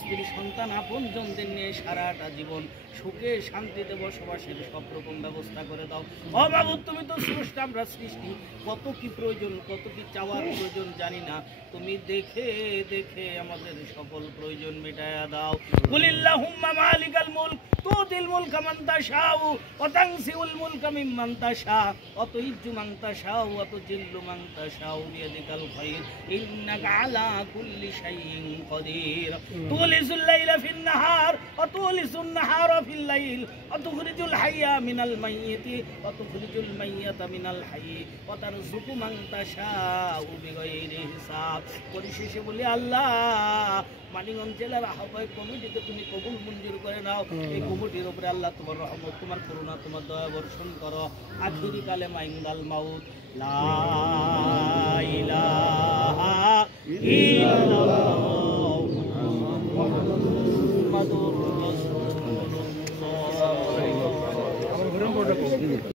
স্ত্রী সন্তান আপনজনদের নিয়ে সারাটা জীবন সুখে শান্তিতে বসবাসের সব রকম ব্যবস্থা করে দাও। ও বাবু, তুমি তো স্রষ্টা, আমরা সৃষ্টি, কত কি প্রয়োজন, কত কি চাওয়ার প্রয়োজন জানি না, তুমি দেখে দেখে আমাদের সকল প্রয়োজন মেটায়া দাও। কুলিল্লাহুম্মা মালিকাল মুলক তুতিল মুলকা মান তাশাউ ওয়া তানসিউল মুলকা মিম্মান তাশা ওয়া তুইজ্জু মান তাশাউ ওয়া তুজিল্লু মান তাশাউ বিয়াদিকাল খায়র ইন্নাকা আলা কুল্লি শাইইন কাদির। তুলিসুল লাইলা ফিন নাহার ওয়া তুলিসুন নাহারা ফিল লাইল ওয়া তুখরিজুল হাইয়া মিনাল মাইয়িতি ওয়া তুখরিজুল মাইয়াতা মিনাল হাইয়্যি ওয়া তারযুকু মান তাশাউ বিগাইরি হিসাব। পরিশেষে বলি, আল্লাহ, মানিকগঞ্জ জেলার আহ্বায়ক কমিটিকে তুমি কবুল মঞ্জুর করে নাও। এই কমিটির উপরে আল্লাহ তোমার রহমত, তোমার করুণা, তোমার দয়া বর্ষণ করো। আখিরি কালেমা ইনদাল মাউত, লা ইলাহা ইল্লাল্লাহ মুহাম্মাদুর রাসূলুল্লাহ।